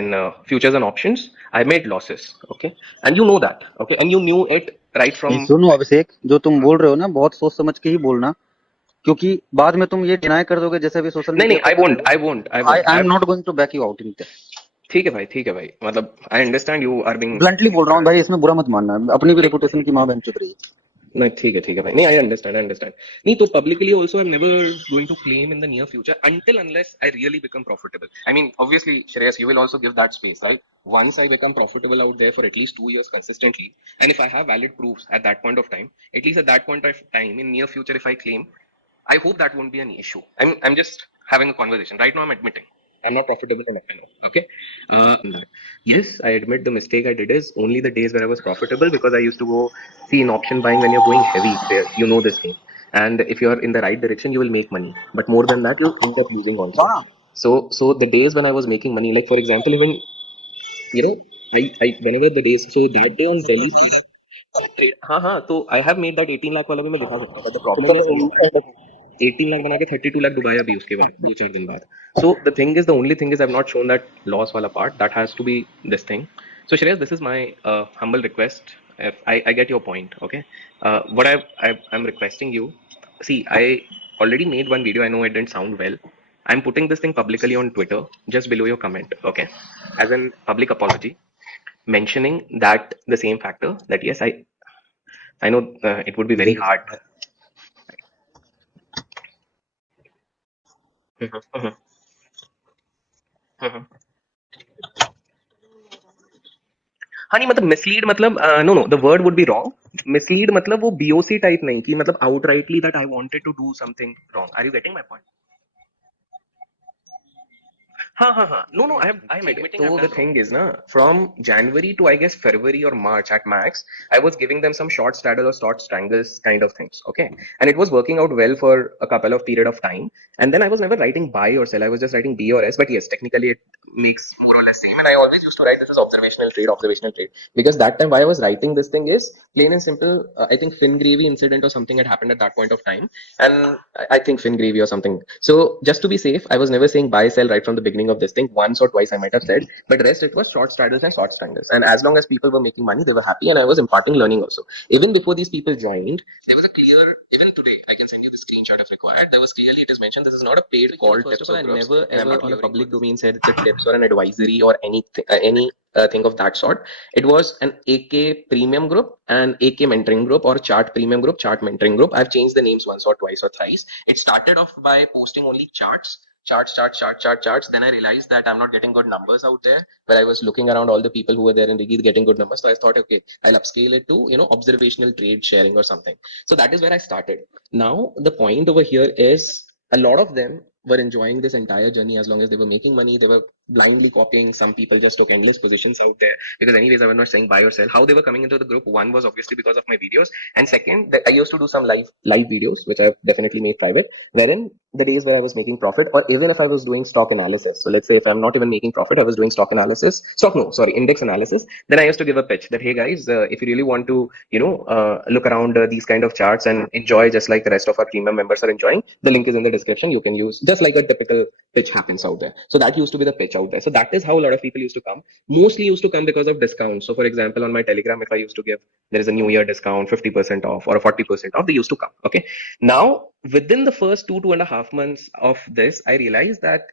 in futures and options, I made losses. Okay, and you know that. Okay, and you knew it right नहीं, from. सुनो अभिषेक, जो तुम बोल रहे हो ना, बहुत सोच समझ के ही बोलना, क्योंकि बाद में तुम ये डिनाई कर दोगे जैसे अभी सोशल नहीं मीडिया नहीं, पे I कर रहे won't, हो. I won't, I I won't. I I am not going to back you out in this. ठीक है भाई, मतलब I understand you are being. Bluntly बोल रहा हूँ भाई, इसमें बुरा मत मानना, अपनी भी रेपुटेशन की माँ बहन चुप रही है. नहीं ठीक है भाई, नहीं, I understand. नहीं तो publicly also I'm never going to claim in the near future until unless I really become profitable. I mean, obviously, Shreyas, you will also give that space, right? Once I become profitable out there for at least 2 years consistently, and if I have valid proofs at that point of time, at least at that point of time in near future, if I claim, I hope that won't be an issue. I'm just having a conversation. Right now, I'm admitting I'm not profitable enough. Okay. Yes, I admit the mistake I did is only the days where I was profitable because I used to go see in option buying when you're going heavy. There, you know this game, and if you're in the right direction, you will make money. But more than that, you'll end up losing also. वाह. So the days when I was making money, like for example, even you know, I whenever the days, so that day on Delhi. हाँ तो I have made that 18 lakh वाला भी मैं दिखा सकता था. The problem was 18 lakh बना के 32 lakh डुबाया भी उसके बाद 2-4 दिन बाद. So the only thing is I've not shown that loss wala part. That has to be this thing. So Shreyas, this is my humble request. If I get your point, okay. What I'm requesting you. See, I already made one video. I know it didn't sound well. I'm putting this thing publicly on Twitter, just below your comment, okay, as a public apology, mentioning that the same factor that yes, I know it would be very hard. हाँ नहीं मतलब mislead मतलब no no the word would be wrong. Mislead मतलब वो BOC type नहीं कि मतलब outrightly that I wanted to do something wrong. Are you getting my point? हाँ no no I'm admitting. So the thing is na, from January to I guess February or March at max, I was giving them some short straddle or short strangles kind of things, okay, and it was working out well for a couple of period of time, and then I was never writing buy or sell, I was just writing B or S, but yes, technically it makes more or less same, and I always used to write this as observational trade, because that time why I was writing this thing is plain and simple. I think Fingravy incident or something had happened at that point of time, and I think Fingravy or something. So just to be safe, I was never saying buy sell right from the beginning of this thing. Once or twice I might have said, but rest it was short straddles and short strangles. And as long as people were making money, they were happy, and I was imparting learning also. Even before these people joined, there was a clear. Even today, I can send you the screenshot if required. There was clearly it is mentioned this is not a paid call. First of all, I never ever on a public domain said it's a tips or an advisory or anything, any thing of that sort. It was an AK premium group and AK mentoring group or chart premium group, chart mentoring group. I've changed the names once or twice or thrice. It started off by posting only charts. Then I realized that I'm not getting good numbers out there. Where I was looking around all the people who were there in Rigi getting good numbers. So I thought, okay, I'll upscale it to, observational trade sharing or something. So that is where I started. Now, the point over here is a lot of them were enjoying this entire journey as long as they were making money. They were blindly copying. Some people just took endless positions out there because, anyways, I was not saying buy or sell. How they were coming into the group, one was obviously because of my videos, and second, that I used to do some live videos, which I've definitely made private, wherein the days where I was making profit, or even if I was doing stock analysis. So let's say if I'm not even making profit, I was doing index analysis. Then I used to give a pitch that, hey guys, if you really want to, look around these kind of charts and enjoy just like the rest of our premium members are enjoying, the link is in the description. You can use just like a typical pitch happens out there. So that used to be the pitch out there. So that is how a lot of people used to come. Mostly used to come because of discounts. So for example, on my Telegram, if I used to give there is a New Year discount, 50% off or a 40% off, they used to come. Okay. Now within the first 2.5 months of this, I realized that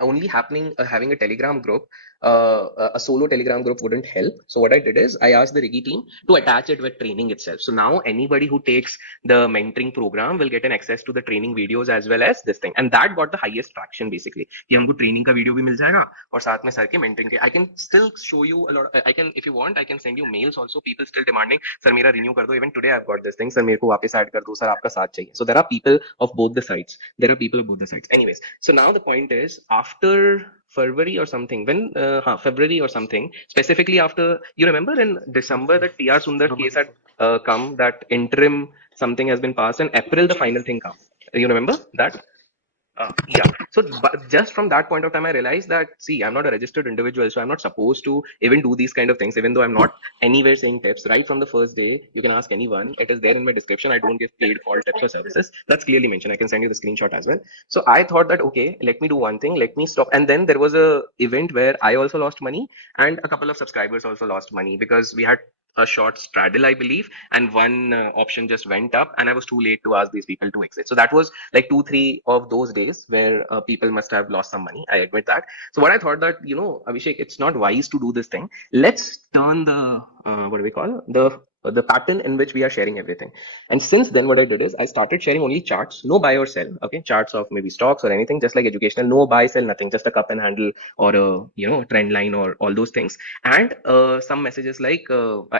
only having a Telegram group, a solo Telegram group wouldn't help. So what I did is I asked the Rigi team to attach it with training itself. So now anybody who takes the mentoring program will get an access to the training videos as well as this thing, and that got the highest traction basically. कि हमको training का video भी मिल जाएगा और साथ में sir के mentoring के. I can still show you a lot. I can, if you want, I can send you mails also. People still demanding, sir मेरा renew कर दो. Even today I've got this thing. Sir मेरे को वापस add कर दो. Sir आपका साथ चाहिए. So there are people of both the sides. Anyways, so now the point is after February or something, February or something, specifically after, you remember in December that TR Sundar case had come, that interim something has been passed, and April the final thing come. You remember that? Yeah. So, but just from that point of time, I realized that, see, I'm not a registered individual, so I'm not supposed to even do these kind of things, even though I'm not anywhere saying tips. Right from the first day, you can ask anyone. It is there in my description. I don't give paid call tips or services. That's clearly mentioned. I can send you the screenshot as well. So I thought that, okay, let me do one thing. Let me stop. And then there was a event where I also lost money, and a couple of subscribers also lost money because we had a short straddle, I believe, and one option just went up, and I was too late to ask these people to exit. So that was like 2 3 of those days where people must have lost some money. I admit that. So what I thought that, Abhishek, it's not wise to do this thing. Let's turn the what do we call the pattern in which we are sharing everything. And since then, what I did is I started sharing only charts, no buy or sell. Okay, charts of maybe stocks or anything, just like educational, no buy, sell, nothing, just a cup and handle or a trend line or all those things. And some messages like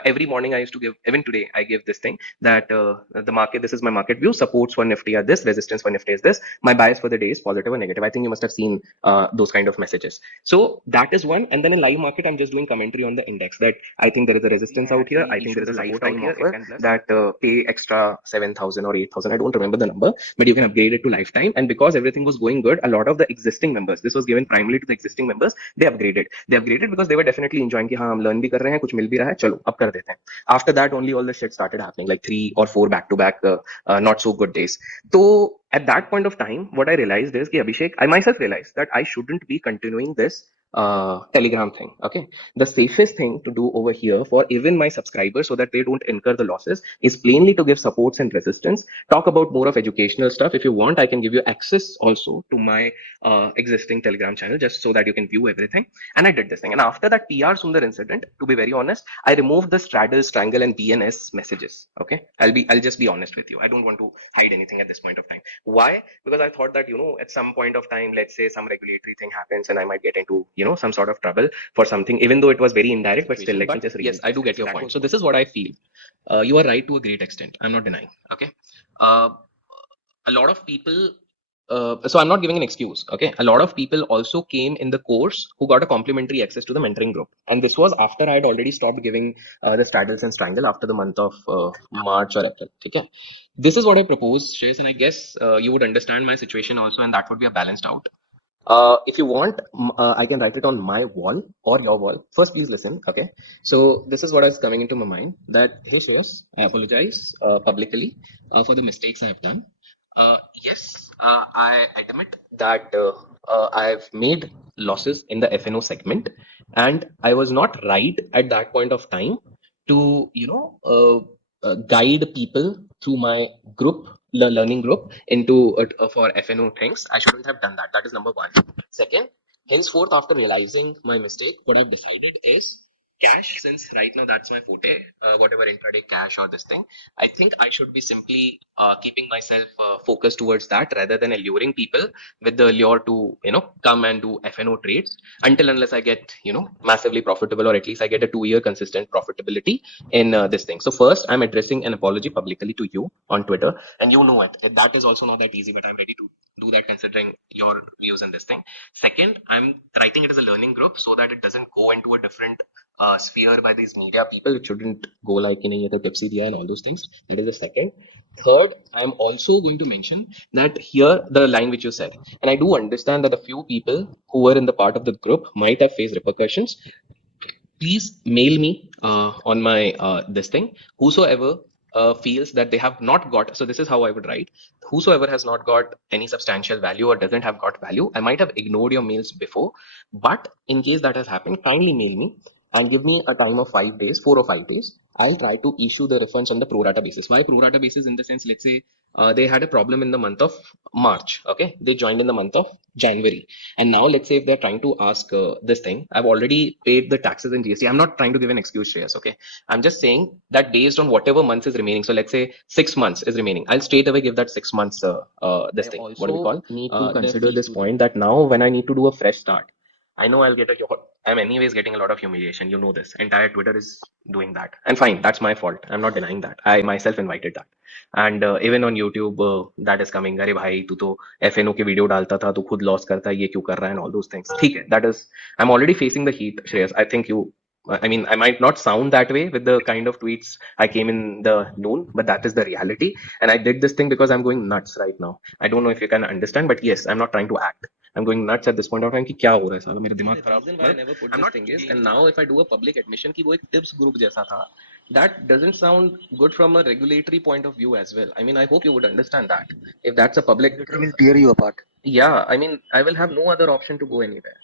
every morning I used to give, even today I give this thing that the market, this is my market view, supports for Nifty are this, resistance for Nifty is this, my bias for the day is positive or negative. I think you must have seen those kind of messages. So that is one. And then in live market, I'm just doing commentary on the index that I think there is a resistance out here. I think there is a lifetime offer that pay extra 7,000 or 8,000. I don't remember the number, but you can upgrade it to lifetime. And because everything was going good, a lot of the existing members, this was given primarily to the existing members, they upgraded. They upgraded because they were definitely enjoying कि हाँ हम learn भी कर रहे हैं, कुछ मिल भी रहा है, चलो अब कर देते हैं. After that, only all the shit started happening, like 3 or 4 back-to-back not so good days. So at that point of time, what I realized is कि Abhishek, I myself realized that I shouldn't be continuing this Telegram thing. Okay, the safest thing to do over here for even my subscribers, so that they don't incur the losses, is plainly to give supports and resistance. Talk about more of educational stuff. If you want, I can give you access also to my existing Telegram channel, just so that you can view everything. And I did this thing. And after that PR Sundar incident, to be very honest, I removed the straddle, strangle, and BNS messages. Okay, I'll just be honest with you. I don't want to hide anything at this point of time. Why? Because I thought that, at some point of time, let's say some regulatory thing happens and I might get into, some sort of trouble for something, even though it was very indirect, but still, let me just read. Yes, I do get your point. So this is what I feel. You are right to a great extent. I'm not denying. Okay. A lot of people, so I'm not giving an excuse. Okay, a lot of people also came in the course who got a complimentary access to the mentoring group, and this was after I had already stopped giving the straddles and strangle after the month of March or April. Okay, this is what I propose, Shreyas, and I guess you would understand my situation also, and that would be a balanced out. If you want, I can write it on my wall or your wall. First, please listen. Okay. So this is what is coming into my mind. That, hey Shreyas, I apologize publicly for the mistakes I have done. Yes, I admit that I've made losses in the FNO segment, and I was not right at that point of time to, guide people through my group, the learning group, into for FNO things. I shouldn't have done that. That is number one. Second, henceforth, after realizing my mistake, what I've decided is cash, since right now that's my forte, whatever intraday cash or this thing, I think I should be simply keeping myself focused towards that rather than alluring people with the allure to, come and do FNO trades until unless I get, massively profitable, or at least I get a 2 year consistent profitability in this thing. So first, I'm addressing an apology publicly to you on Twitter, and you know it. That is also not that easy, but I'm ready to do that considering your views in this thing. Second, I'm writing it as a learning group so that it doesn't go into a different sphere by these media people. It shouldn't go like in a tips area and all those things. That is the second. Third, I'm also going to mention that here the line which you said, and I do understand that a few people who were in the part of the group might have faced repercussions. Please mail me on my this thing. Whosoever feels that they have not got, so this is how I would write: whosoever has not got any substantial value or doesn't have got value, I might have ignored your mails before, but in case that has happened, kindly mail me and give me a time of 5 days, 4 or 5 days. I'll try to issue the refunds on the pro rata basis. Why pro rata basis? In the sense, let's say they had a problem in the month of March. Okay, they joined in the month of January, and now let's say if they're trying to ask this thing, I've already paid the taxes and GST. I'm not trying to give an excuse, Shreyas. Okay, I'm just saying that based on whatever months is remaining. So let's say 6 months is remaining. I'll straight away give that 6 months. This thing. What do we call? Need to consider this point that now when I need to do a fresh start, I know I'll get a. I'm anyways getting a lot of humiliation. You know this. Entire Twitter is doing that, and fine, that's my fault. I'm not denying that. I myself invited that, and even on YouTube, that is coming. अरे भाई तू तो FNO के video डालता था, तू खुद loss करता है, ये क्यों कर रहा है, and all those things. ठीक है, that is. I'm already facing the heat, Shreyas. I think you I mean, I might not sound that way with the kind of tweets I came in the noon, but that is the reality. And I did this thing because I'm going nuts right now. I don't know if you can understand, but yes, I'm not trying to act. I'm going nuts at this point of time कि क्या हो रहा है साला मेरे दिमाग खराब. The reason why I never put this thing is, and now if I do a public admission कि वो एक tips group जैसा था, that doesn't sound good from a regulatory point of view as well. I mean, I hope you would understand that. If that's a public, Regulator will tear you apart. yeah, I mean, I will have no other option to go anywhere.